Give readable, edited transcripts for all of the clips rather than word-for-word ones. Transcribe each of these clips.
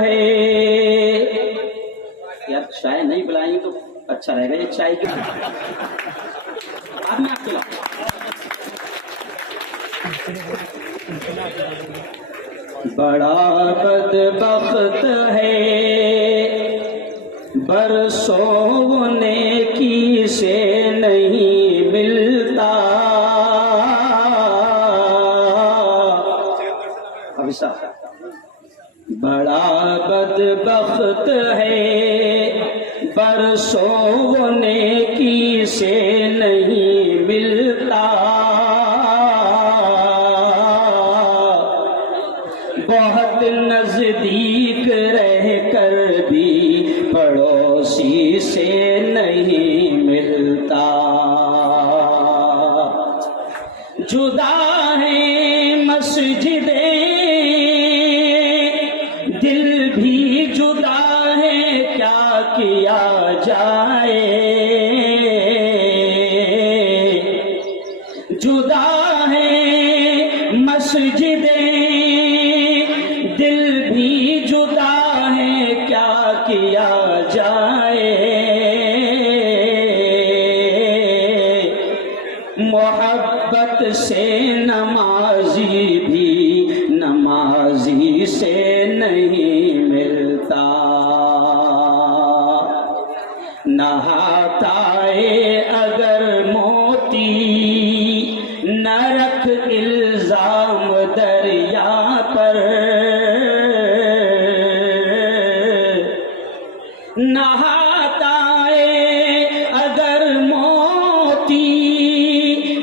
ہے یار چائے نہیں پلائیں تو اچھا رہے گا. یہ چائے کی بعد میں آپ پلاؤ. بڑا بدبخت ہے برسوں نیکی سے نہیں ملتا. ابھی صاحب بڑا بدبخت ہے برسوں نیکی سے نہیں ملتا. بہت نزدیک رہ کر بھی پڑوسی سے نہیں ملتا. جدا ہے مسجدیں دل بھی جدا ہے کیا کیا جائے. جدا ہے مسجدیں دل بھی جدا ہے کیا کیا جائے. محبت سے نمازی بھی نمازی سے نہیں ملتا. نہاتا ہے اگر موتی نہ رکھ الزام دریا پر. نہاتا ہے اگر موتی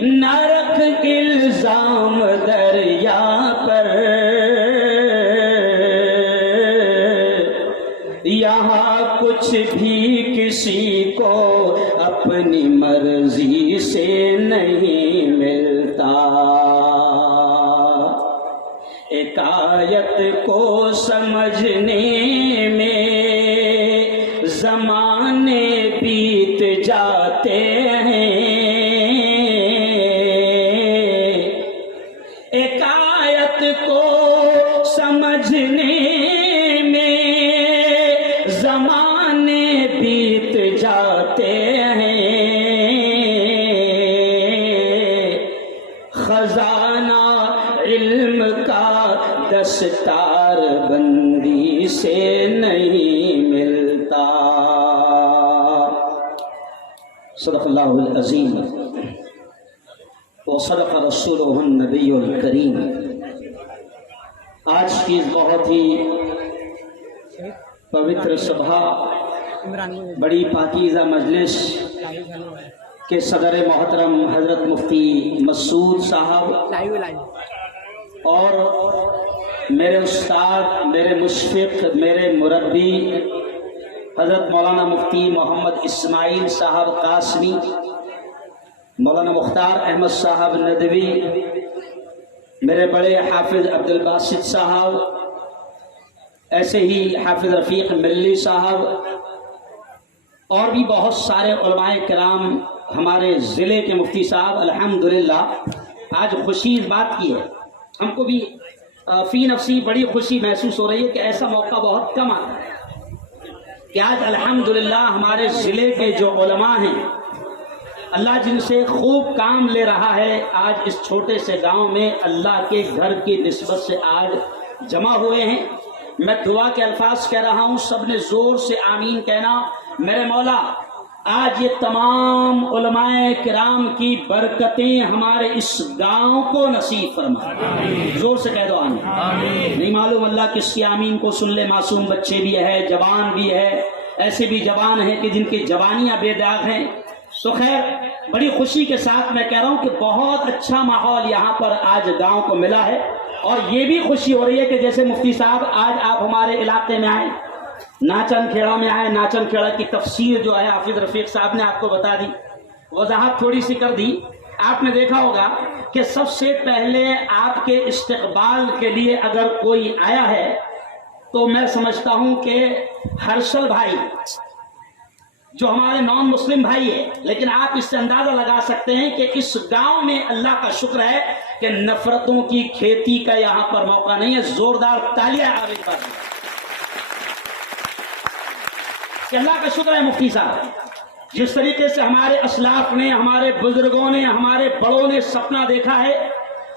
نہ رکھ الزام دریا پر. یہاں کچھ بھی کسی کو اپنی مرضی سے نہیں ملتا. ایک آیت کو سمجھنے میں زمانے بیت جاتے ہیں. ایک آیت کو سمجھنے میں زمانے بیت جاتے ہیں. خزانہ علم کا دستار بندی سے نہیں ملتا. صدق اللہ العظیم وصدق رسولہ النبی الکریم. آج کی بہت ہی پوتر سبھا بڑی پاکیزہ مجلس کے صدر محترم حضرت مفتی مسعود صاحب اور میرے استاد میرے مشفق میرے مربی حضرت مولانا مفتی محمد اسماعیل صاحب قاسمی، مولانا مختار احمد صاحب ندوی، میرے بڑے حافظ عبد الباسط صاحب، ایسے ہی حافظ رفیق ملی صاحب اور بھی بہت سارے علماء کرام، ہمارے ضلع کے مفتی صاحب. الحمدللہ آج خوشی اس بات کی ہے، ہم کو بھی فی نفسی بڑی خوشی محسوس ہو رہی ہے کہ ایسا موقع بہت کم آتا ہے کہ آج الحمدللہ ہمارے ضلع کے جو علماء ہیں، اللہ جن سے خوب کام لے رہا ہے، آج اس چھوٹے سے گاؤں میں اللہ کے گھر کی نسبت سے آج جمع ہوئے ہیں. میں دعا کے الفاظ کہہ رہا ہوں، سب نے زور سے آمین کہنا. میرے مولا آج یہ تمام علماء کرام کی برکتیں ہمارے اس گاؤں کو نصیب فرما. زور سے کہہ دو آمین. نہیں معلوم اللہ کس کی آمین کو سن لے. معصوم بچے بھی ہے، جوان بھی ہے، ایسے بھی جوان ہیں کہ جن کی جوانیاں بے داغ ہیں. سو خیر بڑی خوشی کے ساتھ میں کہہ رہا ہوں کہ بہت اچھا ماحول یہاں پر آج گاؤں کو ملا ہے. اور یہ بھی خوشی ہو رہی ہے کہ جیسے مفتی صاحب آج آپ ہمارے علاقے میں آئے، ناچن کھیڑا میں آئے. ناچن کھیڑا کی تفسیر جو ہے حافظ رفیق صاحب نے آپ کو بتا دی، وضاحت تھوڑی سی کر دی. آپ نے دیکھا ہوگا کہ سب سے پہلے آپ کے استقبال کے لیے اگر کوئی آیا ہے تو میں سمجھتا ہوں کہ ہرشل بھائی جو ہمارے نان مسلم بھائی ہیں، لیکن آپ اس سے اندازہ لگا سکتے ہیں کہ اس گاؤں میں اللہ کا شکر ہے کہ نفرتوں کی کھیتی کا یہاں پر موقع نہیں ہے. زوردار تالیاں عابد پر کہ اللہ کا شکر ہے. مفتی صاحب، جس طریقے سے ہمارے اسلاف نے، ہمارے بزرگوں نے، ہمارے بڑوں نے سپنا دیکھا ہے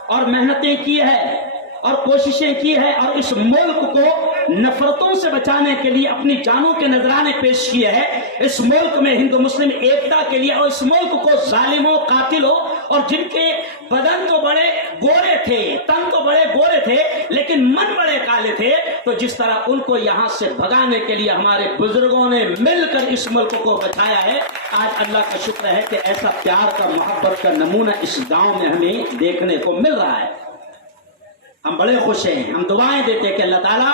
اور محنتیں کی ہے اور کوششیں کی ہے اور اس ملک کو نفرتوں سے بچانے کے لیے اپنی جانوں کے نذرانے پیش کیے ہے، اس ملک میں ہندو مسلم ایکتا کے لیے، اور اس ملک کو ظالموں، قاتلوں اور جن کے بدن تو بڑے گورے تھے، تن تو بڑے گورے تھے لیکن من بڑے کالے تھے، تو جس طرح ان کو یہاں سے بھگانے کے لیے ہمارے بزرگوں نے مل کر اس ملک کو بچایا ہے. آج اللہ کا شکر ہے کہ ایسا پیار کا، محبت کا نمونہ اس گاؤں میں ہمیں دیکھنے کو مل رہا ہے. ہم بڑے خوش ہیں. ہم دعائیں دیتے ہیں کہ اللہ تعالیٰ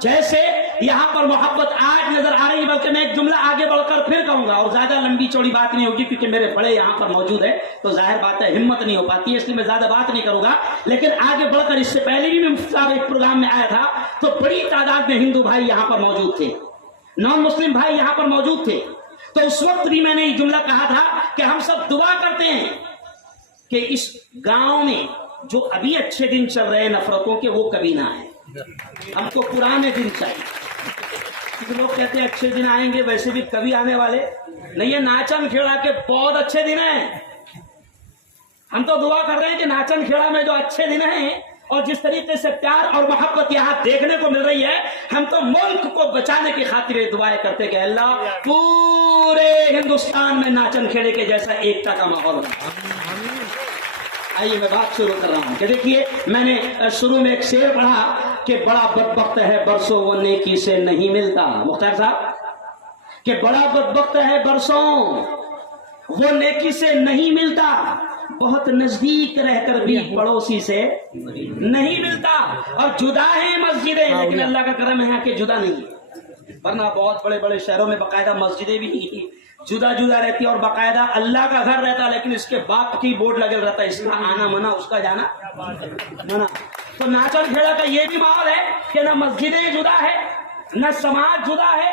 جیسے یہاں پر محبت آج نظر آ رہی ہے، بلکہ میں ایک جملہ آگے بڑھ کر پھر کہوں گا اور زیادہ لمبی چوڑی بات نہیں ہوگی کیونکہ میرے بڑے یہاں پر موجود ہیں تو ظاہر بات ہے ہمت نہیں ہو پاتی ہے، اس لیے میں زیادہ بات نہیں کروں گا. لیکن آگے بڑھ کر، اس سے پہلے بھی میں مفتی صاحب ایک پروگرام میں آیا تھا تو بڑی تعداد میں ہندو بھائی یہاں پر موجود تھے، نان مسلم بھائی یہاں پر موجود تھے. تو اس وقت بھی میں نے یہ جملہ کہا تھا کہ ہم سب دعا کرتے ہیں کہ اس گاؤں میں جو ابھی اچھے دن چل رہے ہیں نفرتوں کے، وہ کبھی نہ آئے. ہم کو پرانے دن چاہیے، کیونکہ لوگ کہتے ہیں اچھے دن آئیں گے، ویسے بھی کبھی آنے والے نہیں ہے. ناچن کھیڑا کے بہت اچھے دن ہیں. ہم تو دعا کر رہے ہیں کہ ناچن کھیڑا میں جو اچھے دن ہیں اور جس طریقے سے پیار اور محبت یہاں دیکھنے کو مل رہی ہے، ہم تو ملک کو بچانے کی خاطر یہ دعائیں کرتے کہ اللہ پورے ہندوستان میں ناچن کھیڑے کے جیسا ایکتا کا ماحول ہو. آئیے میں بات شروع کر رہا ہوں کہ دیکھیے، میں نے شروع میں ایک شعر پڑھا کہ بڑا بدبخت ہے برسوں وہ نیکی سے نہیں ملتا. مختار صاحب کہ بڑا بدبخت ہے برسوں وہ نیکی سے نہیں ملتا، بہت نزدیک رہ کر بھی پڑوسی سے نہیں ملتا. اور جدا ہیں مسجدیں لیکن اللہ کا کرم ہے کہ جدا نہیں، ورنہ بہت بڑے بڑے شہروں میں باقاعدہ مسجدیں بھی جدا جدا رہتی ہے اور باقاعدہ اللہ کا گھر رہتا لیکن اس کے باپ کی بورڈ لگے رہتا ہے، اس کا آنا منع، اس کا جانا منع. تو ناچن کھیڑا کا یہ بھی ماحول ہے کہ نہ مسجدیں جدا ہے، نہ سماج جدا ہے،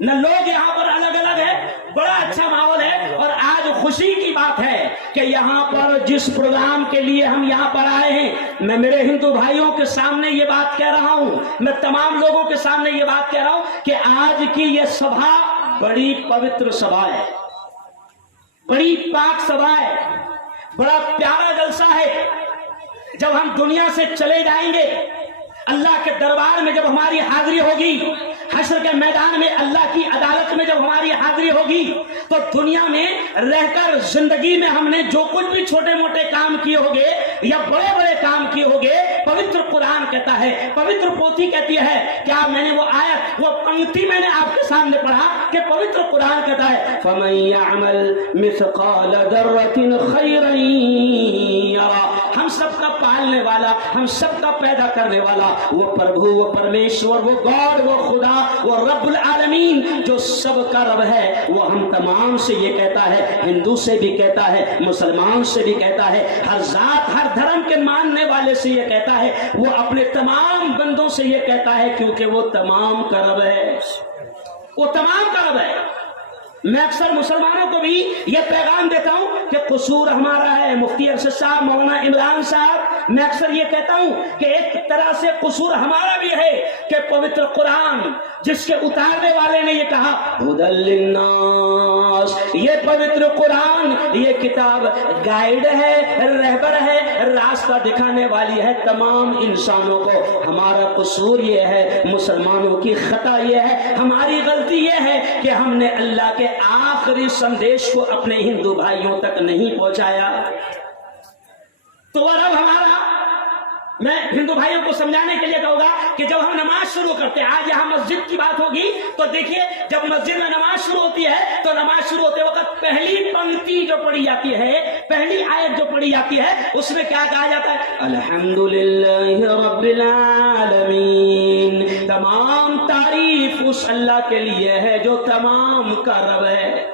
نہ لوگ یہاں پر الگ الگ ہے. بڑا اچھا ماحول ہے. اور آج خوشی کی بات ہے کہ یہاں پر جس پروگرام کے لیے ہم یہاں پر آئے ہیں، میں میرے ہندو بھائیوں کے سامنے یہ بات کہہ رہا ہوں، میں تمام لوگوں کے سامنے یہ بات کہہ رہا ہوں کہ آج کی یہ سبھا بڑی پوتر سبھا ہے، بڑی پاک سبھا ہے، بڑا پیارا جلسہ ہے. جب ہم دنیا سے چلے جائیں گے، اللہ کے دربار میں جب ہماری حاضری ہوگی، حشر کے میدان میں اللہ کی عدالت میں جب ہماری حاضری ہوگی، تو دنیا میں رہ کر زندگی میں ہم نے جو کچھ بھی چھوٹے موٹے کام کیے ہوگے یا بڑے بڑے کام کیے ہوگے، پوتر قرآن کہتا ہے، پوتر پوتھی کہتی ہے. کیا میں نے وہ آیت، وہ پنکتی میں نے آپ کے سامنے پڑھا کہ پوتر قرآن کہتا ہے فَمَن يَعْمَلْ مِثْقَالَ ذَرَّةٍ خَيْرًا يَرَهُ. ہم سب کا پالنے والا، ہم سب کا پیدا کرنے والا وہ پربھو، وہ پرمیشور، وہ گاڈ، وہ خدا، وہ رب العالمین جو سب کا رب ہے، وہ ہم تمام سے یہ کہتا ہے، ہندو سے بھی کہتا ہے، مسلمان سے بھی کہتا ہے، ہر ذات ہر دھرم کے ماننے والے سے یہ کہتا ہے، وہ اپنے تمام بندوں سے یہ کہتا ہے کیونکہ وہ تمام کا رب ہے، وہ تمام کا رب ہے. میں اکثر مسلمانوں کو بھی یہ پیغام دیتا ہوں کہ قصور ہمارا ہے. مفتی ارشد صاحب، مولانا عمران صاحب، میں اکثر یہ کہتا ہوں کہ ایک طرح سے قصور ہمارا بھی ہے کہ پوتر قرآن جس کے اتارنے والے نے یہ کہا ہدی للناس، یہ پوتر قرآن، یہ کتاب گائیڈ ہے، رہبر ہے، راستہ دکھانے والی ہے تمام انسانوں کو. ہمارا قصور یہ ہے، مسلمانوں کی خطا یہ ہے، ہماری غلطی یہ ہے کہ ہم نے اللہ کے آخری سندیش کو اپنے ہندو بھائیوں تک نہیں پہنچایا. تو وہ رب ہمارا، میں ہندو بھائیوں کو سمجھانے کے لیے کہوں گا کہ جب ہم نماز شروع کرتے ہیں، آج یہاں مسجد کی بات ہوگی تو دیکھیے جب مسجد میں نماز شروع ہوتی ہے تو نماز شروع ہوتے وقت پہلی پنکتی جو پڑھی جاتی ہے، پہلی آیت جو پڑھی جاتی ہے، اس میں کیا کہا جاتا ہے؟ الحمدللہ رب العالمین. تمام تعریف اس اللہ کے لیے ہے جو تمام کا رب ہے.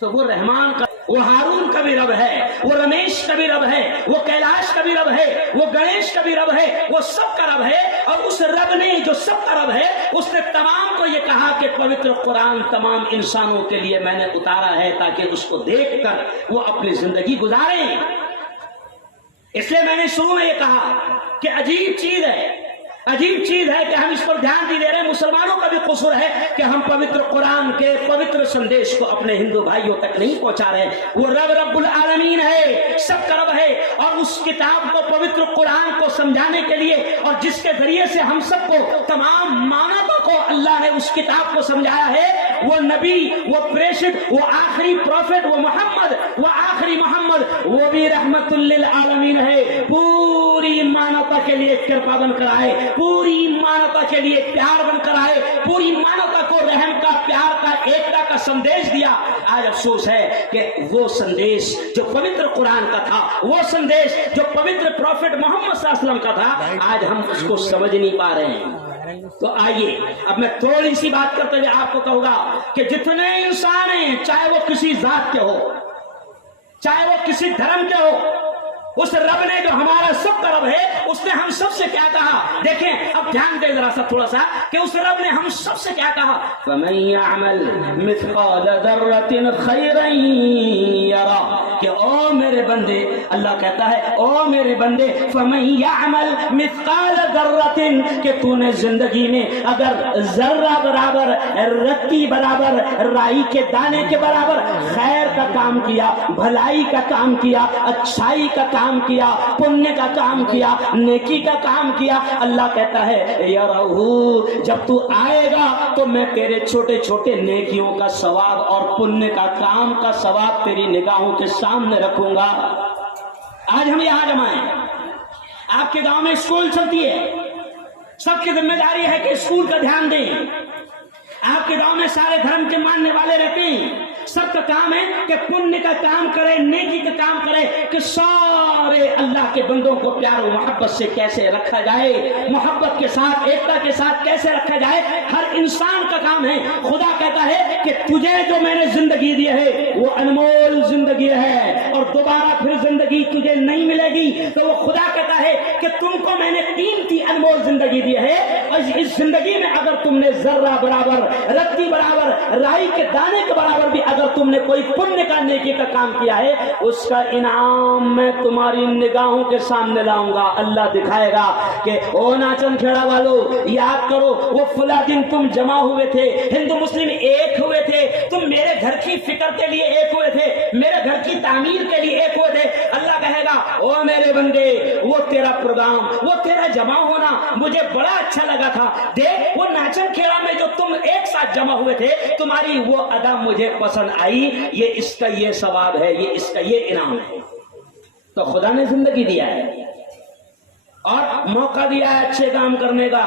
تو وہ رحمان کا وہ ہارون کا بھی رب ہے، وہ رمیش کا بھی رب ہے، وہ کیلاش کا بھی رب ہے، وہ گنیش کا بھی رب ہے، وہ سب کا رب ہے۔ اور اس رب نے جو سب کا رب ہے اس نے تمام کو یہ کہا کہ پوتر قرآن تمام انسانوں کے لیے میں نے اتارا ہے تاکہ اس کو دیکھ کر وہ اپنی زندگی گزاریں۔ اس لیے میں نے شروع میں یہ کہا کہ عجیب چیز ہے کہ ہم اس پر دھیان نہیں دے رہے۔ مسلمانوں کا بھی قصور ہے کہ ہم پوتر قرآن کے پوتر سندیش کو اپنے ہندو بھائیوں تک نہیں پہنچا رہے۔ وہ رب العالمین ہے، سب کا رب ہے، اور اس کتاب کو پوتر قرآن کو سمجھانے کے لیے اور جس کے ذریعے سے ہم سب کو تمام مانوتا کو اللہ نے اس کتاب کو سمجھایا ہے، وہ نبی، وہ پریشد، وہ آخری پروفٹ، وہ محمد، وہ آخری محمد، وہ بھی رحمت للعالمین ہے۔ پوری مانوتا کے لیے کرپا بن کر آئے، پوری مانوتا کے لیے پیار بن کر آئے، پوری مانوتا کو رحم کا، پیار کا، ایکتا کا سندیش دیا۔ آج افسوس ہے کہ وہ سندیش جو پوتر قرآن کا تھا، وہ سندیش جو پوتر پروفٹ محمد صلی اللہ علیہ وسلم کا تھا، آج ہم اس کو سمجھ نہیں پا رہے ہیں۔ تو آئیے اب میں تھوڑی سی بات کرتے ہوئے آپ کو کہوں گا کہ جتنے انسان ہیں، چاہے وہ کسی ذات کے ہو، چاہے وہ کسی دھرم کے ہو، اس رب نے جو ہمارا سب کا رب ہے اس نے ہم سب سے کیا کہا؟ دیکھیں اب دھیان دیں ذرا سا تھوڑا سا کہ اس رب نے ہم سب سے کیا کہا؟ فَمَن يَعْمَلْ مِثْقَالَ ذَرَّةٍ خَيْرًا يَرَهُ، کہ او میرے بندے، اللہ کہتا ہے او میرے بندے، فَمَن يَعْمَلْ مِثْقَالَ ذَرَّةٍ، کہ تو نے زندگی میں اگر ذرہ برابر، رتی برابر، رائی کے دانے کے برابر خیر کا کام کیا، بھلائی کا کام کیا، اچھائی کا کام کیا، پنیہ کا کام کیا، نیکی کا کام کیا، اللہ کہتا ہے یارہو، جب تو آئے گا تو میں تیرے چھوٹے چھوٹے نیکیوں کا ثواب اور پنیہ کا کام کا ثواب تیری نگاہوں کے سامنے رکھوں گا۔ آج ہم یہاں جمع ہیں، آپ کے گاؤں میں اسکول چلتی ہے، سب کی ذمہ داری ہے کہ اسکول کا دھیان دیں۔ آپ کے گاؤں میں سارے دھرم کے ماننے والے رہتے ہیں، سب کا کام ہے کہ پنیہ کا کام کرے، نیکی کا کام کرے، کہ سارے اللہ کے بندوں کو پیار و محبت سے کیسے رکھا جائے، محبت کے ساتھ، ایکتا کے ساتھ کیسے رکھا جائے، ہر انسان کا کام ہے۔ خدا کہتا ہے کہ تجھے جو میں نے زندگی دی ہے وہ انمول زندگی ہے اور دوبارہ پھر زندگی تجھے نہیں ملے گی، تو وہ خدا کہتا ہے کہ تم کو میں نے قیمتی انمول زندگی دی ہے، اور اس زندگی میں اگر تم نے ذرہ برابر، رتی برابر، رائی کے دانے کے برابر بھی اگر تم نے کوئی پنیہ کا، نیکی کا کام کیا ہے، اس کا انعام میں تمہاری نگاہوں کے سامنے لاؤں گا۔ اللہ دکھائے گا کہ او ناچن کھیڑا والو، یاد کرو وہ فلاں دن تم جمع ہوئے تھے، ہندو مسلم ایک ہوئے تھے، تم میرے گھر کی فکر کے لیے ایک ہوئے تھے، میرے گھر کی تعمیر کے لیے ایک ہوئے تھے۔ اللہ کہے گا او میرے بندے، وہ تیرا پروگرام، وہ تیرا جمع ہونا مجھے بڑا اچھا لگا تھا، دیکھ وہ ناچن کھیڑا میں جو تم ایک ساتھ جمع ہوئے تھے، تمہاری وہ ادا مجھے پسند آئی، یہ اس کا یہ ثواب ہے، یہ اس کا یہ انعام ہے۔ تو خدا نے زندگی دیا ہے اور موقع دیا ہے اچھے کام کرنے کا۔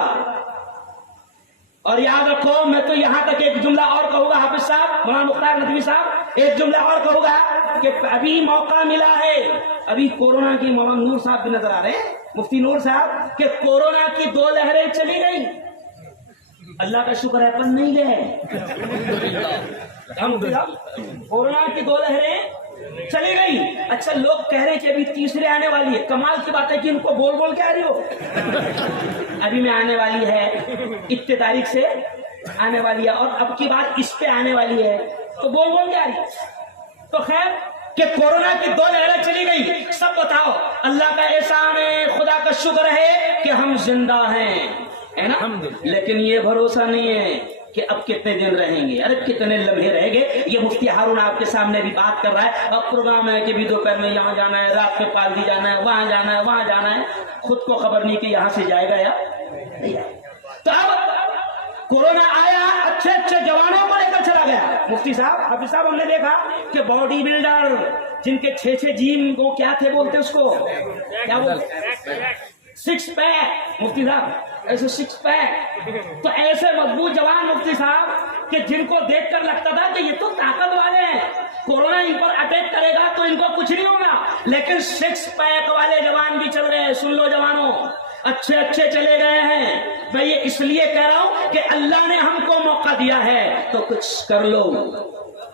اور یاد رکھو، میں تو یہاں تک ایک جملہ اور کہوں گا، حافظ صاحب، مولانا مختار ندوی صاحب، ایک جملہ اور کہوں گا کہ ابھی موقع ملا ہے، ابھی کورونا کی، مولانا نور صاحب بھی نظر آ رہے ہیں، مفتی نور صاحب، کہ کورونا کی 2 لہریں چلی گئی، اللہ کا شکر ہے پن نہیں گئے، کورونا کی 2 لہریں چلی گئی۔ اچھا لوگ کہہ رہے ہیں کہ ابھی تیسرے آنے والی ہے، کمال کی بات ہے کہ ان کو بول بول کے آ رہی ہو، ابھی میں آنے والی ہے، اتنے تاریخ سے آنے والی ہے، اور اب کی بات اس پہ آنے والی ہے، تو بول بول کے آ رہی ہے۔ تو خیر کہ کورونا کی 2 لہریں چلی گئی، سب بتاؤ اللہ کا احسان ہے، خدا کا شکر ہے کہ ہم زندہ ہیں، ہے نا؟ لیکن یہ بھروسہ نہیں ہے کہ اب کتنے دن رہیں گے، ارے کتنے لمحے رہیں گے۔ یہ مفتی ہارون آپ کے سامنے بھی بات کر رہا ہے، اب پروگرام ہے کہ بھی دوپہر میں یہاں جانا ہے، رات میں پالدی جانا ہے، وہاں جانا ہے، وہاں جانا ہے، خود کو خبر نہیں کہ یہاں سے جائے گا یا نہیں۔ تو اب کورونا آیا، اچھے اچھے جوانوں کو لے کر چلا گیا۔ مفتی صاحب، حافظ صاحب، ہم نے دیکھا کہ باڈی بلڈر جن کے 6 جیم وہ کیا تھے بولتے اس کو، کیا بولتے، 6 پیک، مفتی صاحب ایسے 6 پیک، تو ایسے مضبوط جوان مفتی صاحب کہ جن کو دیکھ کر لگتا تھا کہ یہ تو طاقت والے ہیں، کورونا ان پر اٹیک کرے گا تو ان کو کچھ نہیں ہوگا، لیکن 6 پیک والے جوان بھی چل رہے ہیں۔ سن لو جوانوں، اچھے اچھے چلے گئے ہیں۔ میں یہ اس لیے کہہ رہا ہوں کہ اللہ نے ہم کو موقع دیا ہے تو کچھ کر لو،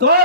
2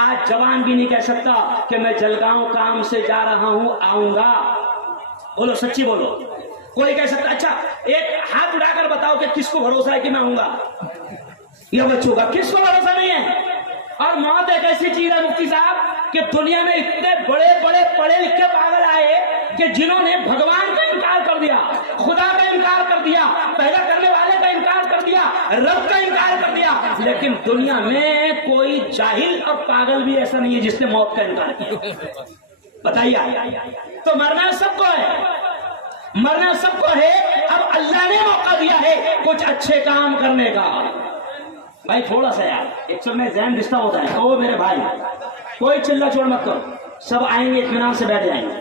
آج جوان بھی نہیں کہہ سکتا کہ میں جلگاؤں کام سے جا رہا ہوں آؤں گا. بولو سچی بولو. کوئی کہہ سکتا اچھا ایک ہاتھ اٹھا کر بتاؤ کہ کس کو بھروسہ ہے کہ میں آؤں گا یا بچوں کا؟ کس کو بھروسہ نہیں ہے. اور موت ایک ایسی چیز ہے مفتی صاحب کہ دنیا میں اتنے بڑے بڑے پڑھے لکھے پاگل آئے کہ جنہوں نے بھگوان کا انکار کر دیا, خدا کا انکار کر دیا, پیدا کرنے والے کا انکار کر دیا, رب کا انکار کر دیا. لیکن دنیا میں کوئی جاہل اور پاگل بھی ایسا نہیں ہے جس نے موت کا انکار کیا. بتائیے. تو مرنا سب کو ہے, مرنا سب کو ہے. اب اللہ نے موقع دیا ہے کچھ اچھے کام کرنے کا. بھائی تھوڑا سا یار ایک سب میں ذہن ڈسٹرب ہوتا ہے. تو میرے بھائی کوئی چلا چوڑ مت کرو, سب آئیں گے اطمینان سے بیٹھ جائیں گے.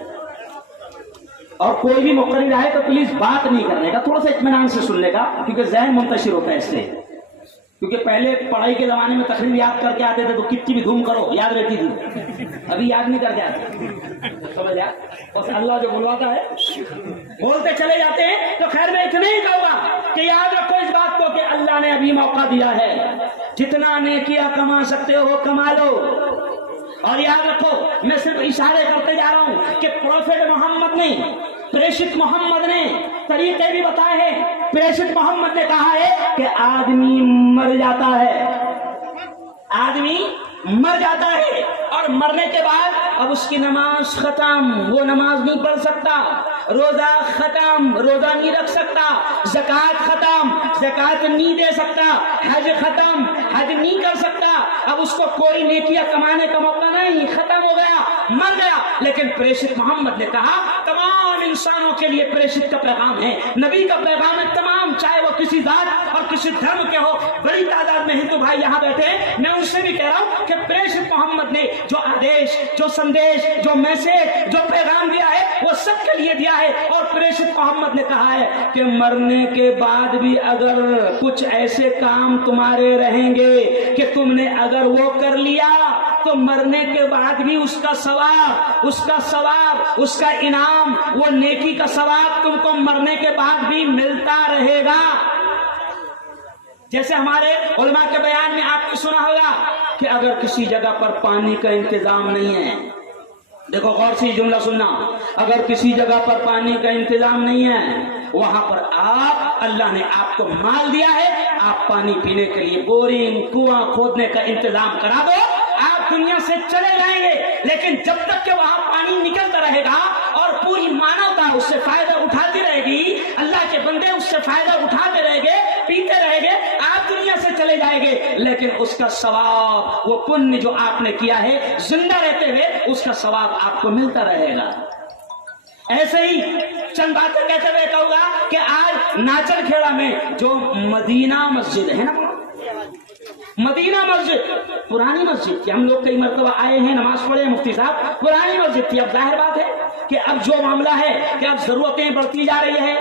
اور کوئی بھی موقع نہیں رہا ہے تو پلیز بات نہیں کرنے کا, تھوڑا سا اطمینان سے سننے کا, کیونکہ ذہن منتشر ہوتا ہے اس سے. کیونکہ پہلے پڑھائی کے زمانے میں تقریر یاد کر کے آتے تھے تو کتنی بھی دھوم کرو یاد رہتی تھی. ابھی یاد نہیں کر جاتے, سمجھ آ. بس اللہ جو بلواتا ہے بولتے چلے جاتے ہیں. تو خیر میں اتنا ہی کہوں گا کہ یاد رکھو اس بات کو کہ اللہ نے ابھی موقع دیا ہے. جتنا نیکیاں کما سکتے ہو کما لو. اور یاد رکھو میں صرف اشارے کرتے جا رہا ہوں کہ پروفیٹ محمد نے, پریشت محمد نے طریقے بھی بتائے ہیں. پریشت محمد نے کہا ہے کہ آدمی مر جاتا ہے, آدمی مر جاتا ہے, اور مرنے کے بعد اب اس کی نماز ختم, وہ نماز نہیں پڑھ سکتا, روزہ ختم, روزہ نہیں رکھ سکتا, زکات ختم, زکات نہیں دے سکتا, حج ختم, حج نہیں کر سکتا. اب اس کو کوئی نیکیاں کمانے کا موقع نہیں, ختم ہو گیا, مر گیا. لیکن پریشت محمد نے کہا تمام انسانوں کے لیے پریشت کا پیغام ہے, نبی کا پیغام ہے تمام, چاہے وہ کسی ذات اور کسی دھرم کے ہو. بڑی تعداد میں ہندو بھائی یہاں بیٹھے ہیں, میں ان سے بھی کہہ رہا ہوں کہ پریشت محمد نے جو آدیش, جو سندیش, جو میسج, جو پیغام دیا ہے وہ سب کے لیے دیا ہے. اور پریشت محمد نے کہا ہے کہ مرنے کے بعد بھی اگر کچھ ایسے کام تمہارے رہیں گے کہ تم نے اگر وہ کر لیا تو مرنے کے بعد بھی اس کا ثواب, اس کا ثواب, اس کا انعام, وہ نیکی کا ثواب تم کو مرنے کے بعد بھی ملتا رہے گا. جیسے ہمارے علماء کے بیان میں آپ نے سنا ہوگا کہ اگر کسی جگہ پر پانی کا انتظام نہیں ہے, دیکھو غور سے جملہ سننا, اگر کسی جگہ پر پانی کا انتظام نہیں ہے وہاں پر آپ, اللہ نے آپ کو مال دیا ہے, آپ پانی پینے کے لیے بورنگ, کنواں کھودنے کا انتظام کرا دو, آپ دنیا سے چلے جائیں گے. لیکن جب تک کہ وہاں پانی نکلتا رہے گا اور پوری مانوتا اس سے فائدہ اٹھاتی رہے گی, اللہ کے بندے اس سے فائدہ اٹھاتے رہیں گے, پیتے رہیں گے, آپ دنیا سے چلے جائیں گے. لیکن اس کا ثواب, وہ پن جو آپ نے کیا ہے زندہ رہتے ہوئے, اس کا ثواب آپ کو ملتا رہے گا. ایسے ہی چند باتیں کہتے ہوئے کہوں گا کہ آج ناچن کھیڑا میں جو مدینہ مسجد ہے نا, مدینہ مسجد پرانی مسجد تھی, ہم لوگ کئی مرتبہ آئے ہیں نماز پڑھے مفتی صاحب, پرانی مسجد تھی. اب ظاہر بات ہے کہ اب جو معاملہ ہے کہ اب ضرورتیں بڑھتی جا رہی ہے,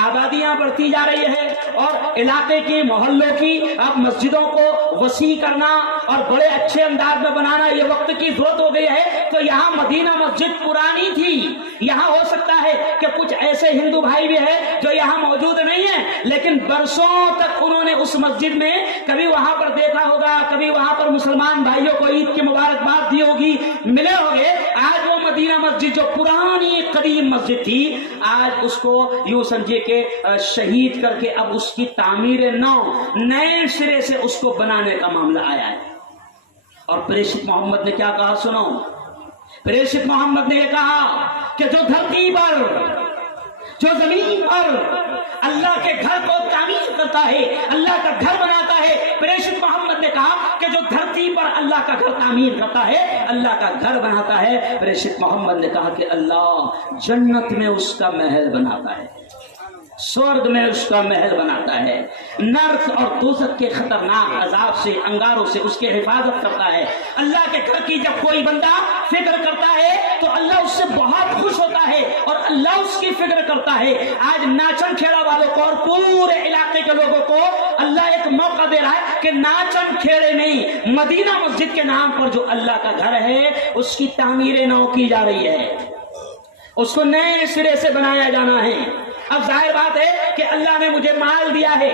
آبادیاں بڑھتی جا رہی ہے, اور علاقے کی محلوں کی اب مسجدوں کو وسیع کرنا اور بڑے اچھے انداز میں بنانا یہ وقت کی ضرورت ہو گئی ہے. تو یہاں مدینہ مسجد پرانی تھی, یہاں ہو سکتا ہے کہ کچھ ایسے ہندو بھائی بھی ہیں جو یہاں موجود نہیں ہیں, لیکن برسوں تک انہوں نے اس مسجد میں کبھی وہاں پر دیکھا ہوگا, کبھی وہاں پر مسلمان بھائیوں کو عید کی مبارکباد دی ہوگی, ملے ہوگے. آج وہ مدینہ مسجد جو پرانی قدیم مسجد تھی, آج اس کو یوں سمجھے کہ شہید کر کے اب اس کی تعمیر نو, نئے سرے سے اس کو بنانے کا معاملہ آیا ہے. اور پریشت محمد نے کیا کہا سنو, پریشت محمد نے یہ کہا کہ جو دھرتی پر, جو زمین پر اللہ کے گھر کو تعمیر کرتا ہے, اللہ کا گھر بناتا ہے, پریشت محمد نے کہا کہ جو دھرتی پر اللہ کا گھر تعمیر کرتا ہے, اللہ کا گھر بناتا ہے, پریشت محمد نے کہا کہ اللہ جنت میں اس کا محل بناتا ہے, سورگ میں اس کا محل بناتا ہے, نرک اور دوزخ کے خطرناک عذاب سے, انگاروں سے اس کی حفاظت کرتا ہے. اللہ کے گھر کی جب کوئی بندہ فکر کرتا ہے تو اللہ اس سے بہت خوش ہوتا ہے اور اللہ اس کی فکر کرتا ہے. آج ناچن کھیڑا والوں کو اور پورے علاقے کے لوگوں کو اللہ ایک موقع دے رہا ہے کہ ناچن کھیڑے نہیں, مدینہ مسجد کے نام پر جو اللہ کا گھر ہے اس کی تعمیر نو کی جا رہی ہے, اس کو نئے سرے سے بنایا جانا ہے. اب ظاہر بات ہے کہ اللہ نے مجھے مال دیا ہے,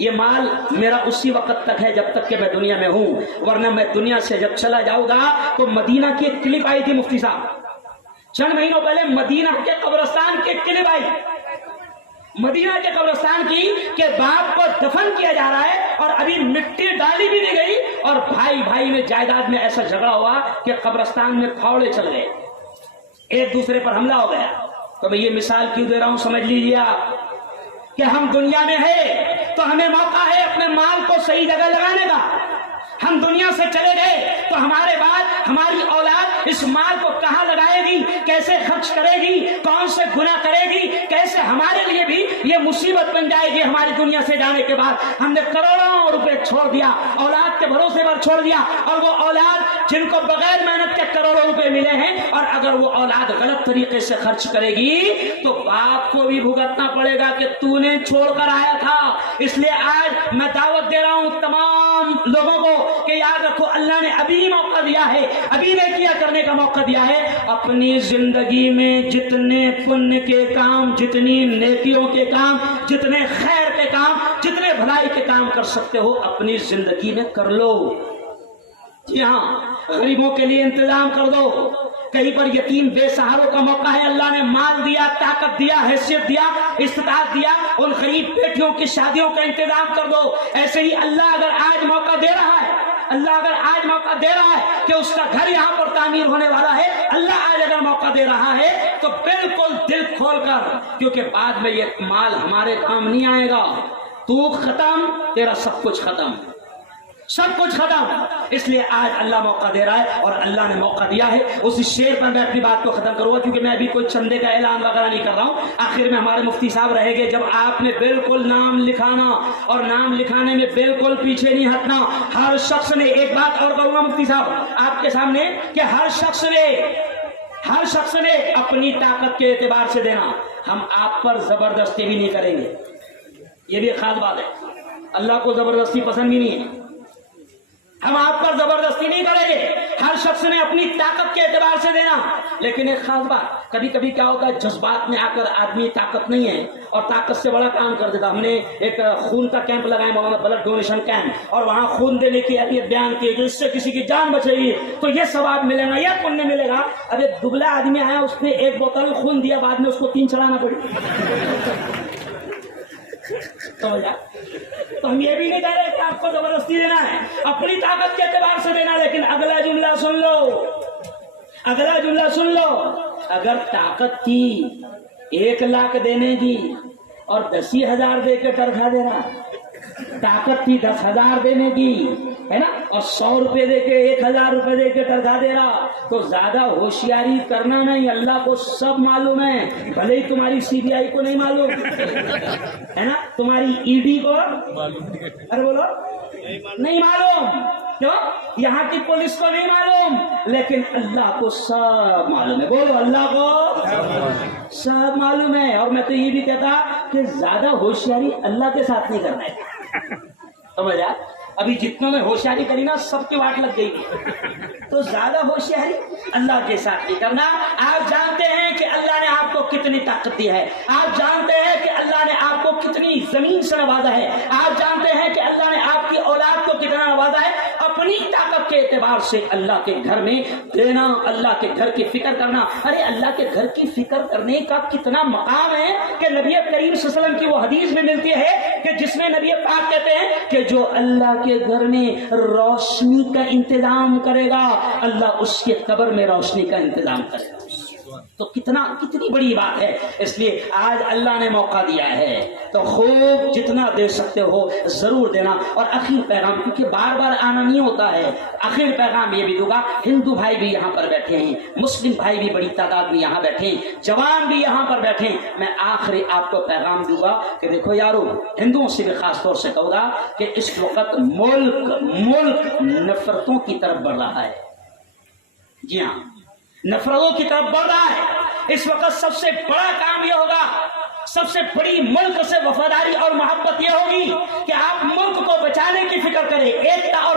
یہ مال میرا اسی وقت تک ہے جب تک کہ میں دنیا میں ہوں، ورنہ میں دنیا سے جب چلا جاؤں گا۔ تو مدینہ کی ایک کلپ آئی تھی مفتی صاحب چند مہینوں پہلے، مدینہ کے قبرستان کی ایک کلپ آئی، مدینہ کے قبرستان کی، کہ باپ کو دفن کیا جا رہا ہے اور ابھی مٹی ڈالی بھی نہیں گئی، اور بھائی بھائی میں جائیداد میں ایسا جھگڑا ہوا کہ قبرستان میں پھاوڑے چل گئے، ایک دوسرے پر حملہ ہو گیا۔ تو میں یہ مثال کیوں دے رہا ہوں سمجھ لیجیے آپ، کہ ہم دنیا میں ہے تو ہمیں موقع ہے اپنے مال کو صحیح جگہ لگانے کا۔ ہم دنیا سے چلے گئے تو ہمارے بعد ہماری اولاد اس مال کو کہاں لگائے گی، کیسے خرچ کرے گی، کون سے گناہ کرے گی، کیسے ہمارے لیے بھی یہ مصیبت بن جائے گی ہماری دنیا سے جانے کے بعد۔ ہم نے کروڑوں روپے چھوڑ دیا، اولاد کے بھروسے پر چھوڑ دیا، اور وہ اولاد جن کو بغیر محنت کے کروڑوں روپے ملے ہیں، اور اگر وہ اولاد غلط طریقے سے خرچ کرے گی تو باپ کو بھی بھگتنا پڑے گا کہ تو نے چھوڑ کر آیا تھا۔ اس لیے آج میں دعوت دے رہا ہوں تمام لوگوں کو کہ یاد رکھو، اللہ نے ابھی موقع دیا ہے، ابھی نیکیاں کرنے کا موقع دیا ہے۔ اپنی زندگی میں جتنے پنیہ کے کام، جتنی نیکیوں کے کام، جتنے خیر کے کام، جتنے بھلائی کے کام کر سکتے ہو اپنی زندگی میں کر لو۔ جی ہاں، غریبوں کے لیے انتظام کر دو، کہیں پر یتیم بے سہاروں کا موقع ہے، اللہ نے مال دیا، طاقت دیا، حیثیت دیا، استطاعت دیا، ان غریب بیٹیوں کی شادیوں کا انتظام کر دو۔ ایسے ہی اللہ اگر آج موقع دے رہا ہے، اللہ اگر آج موقع دے رہا ہے کہ اس کا گھر یہاں پر تعمیر ہونے والا ہے، اللہ آج اگر موقع دے رہا ہے تو بالکل دل کھول کر، کیونکہ بعد میں یہ مال ہمارے کام نہیں آئے گا۔ تو ختم، تیرا سب کچھ ختم، سب کچھ ختم۔ اس لیے آج اللہ موقع دے رہا ہے، اور اللہ نے موقع دیا ہے۔ اسی شعر پر میں اپنی بات کو ختم کروں گا، کیونکہ میں ابھی کوئی چندے کا اعلان وغیرہ نہیں کر رہا ہوں۔ آخر میں ہمارے مفتی صاحب رہے گے، جب آپ نے بالکل نام لکھانا، اور نام لکھانے میں بالکل پیچھے نہیں ہٹنا۔ ہر شخص نے، ایک بات اور کہوں گا مفتی صاحب آپ کے سامنے، کہ ہر شخص نے اپنی طاقت کے اعتبار سے دینا۔ ہم آپ پر زبردستی بھی نہیں کریں گے، یہ بھی خاص بات ہے، اللہ کو زبردستی پسند بھی نہیں ہے، ہم آپ پر زبردستی نہیں کریں گے۔ ہر شخص نے اپنی طاقت کے اعتبار سے دینا۔ لیکن ایک خاص بات، کبھی کبھی کیا ہوتا ہے، جذبات میں آ کر آدمی طاقت نہیں ہے اور طاقت سے بڑا کام کر دیتا۔ ہم نے ایک خون کا کیمپ لگایا، مولانا بلڈ ڈونیشن کیمپ، اور وہاں خون دینے کی یہ بیان کیے کہ اس سے کسی کی جان بچے گی تو یہ ثواب ملے گا، یہ پنیہ ملے گا۔ اب ایک دبلا آدمی آیا، اس نے ایک بوتل خون دیا، بعد میں اس کو 3 چڑھانا پڑی۔ تو ہم یہ بھی نہیں کہہ رہے کہ آپ کو زبردستی دینا ہے، اپنی طاقت کے اعتبار سے دینا۔ لیکن اگلا جملہ سن لو، اگلا جملہ سن لو، اگر طاقت تھی 1 لاکھ دینے کی اور 10,000 دے کے ٹرکھا دینا، طاقت تھی 10,000 دینے کی، ہے نا، اور 100 روپے دے کے 1,000 روپے دے کے ٹرکھا دے رہا، تو زیادہ ہوشیاری کرنا نہیں، اللہ کو سب معلوم ہے، بھلے ہی تمہاری CBI کو نہیں معلوم ہے نا، تمہاری ED کو، ارے بولو نہیں معلوم، کیوں؟ یہاں کی پولیس کو نہیں معلوم، لیکن اللہ کو سب معلوم ہے۔ بولو اللہ کو سب معلوم ہے۔ اور میں تو یہ بھی کہتا کہ زیادہ ہوشیاری اللہ کے ساتھ نہیں کرنا ہے، سمجھا؟ ابھی جتنوں نے ہوشیاری کری نا، سب کی واٹ لگ گئی، تو زیادہ ہوشیاری اللہ کے ساتھ نہیں کرنا۔ آپ جانتے ہیں کہ اللہ نے آپ کو کتنی طاقت دی ہے، آپ جانتے ہیں کہ اللہ نے آپ کو کتنی زمین سے نوازا ہے، آپ جانتے ہیں کہ اللہ نے آپ کی اولاد کو کتنا نوازا ہے۔ اپنی طاقت کے اعتبار سے اللہ کے گھر میں دینا، اللہ کے گھر کی فکر کرنا۔ ارے اللہ کے گھر کی فکر کرنے کا کتنا مقام ہے کہ نبی کریم صلی اللہ علیہ وسلم کی وہ حدیث میں ملتی ہے کہ جس میں نبی پاک کہتے ہیں کہ جو اللہ کے گھر میں روشنی کا انتظام کرے گا، اللہ اس کے قبر میں روشنی کا انتظام کرے گا۔ تو کتنی بڑی بات ہے۔ اس لیے آج اللہ نے موقع دیا ہے تو خوب جتنا دے سکتے ہو ضرور دینا۔ اور آخر پیغام، کیونکہ بار بار آنا نہیں ہوتا ہے، آخر پیغام یہ بھی دوں گا، ہندو بھائی بھی یہاں پر بیٹھے ہیں، مسلم بھائی بھی بڑی تعداد میں یہاں بیٹھے ہیں، جوان بھی یہاں پر بیٹھے ہیں، میں آخری آپ کو پیغام دوں گا کہ دیکھو یارو، ہندوؤں سے بھی خاص طور سے کہوں گا کہ اس وقت ملک نفرتوں کی طرف بڑھ رہا ہے۔ جی ہاں، نفرتوں کی طرف بڑھ رہا ہے۔ اس وقت سب سے بڑا کام یہ ہوگا، سب سے بڑی ملک سے وفاداری اور محبت یہ ہوگی کہ آپ ملک کو بچانے کی فکر کریں، ایکتا اور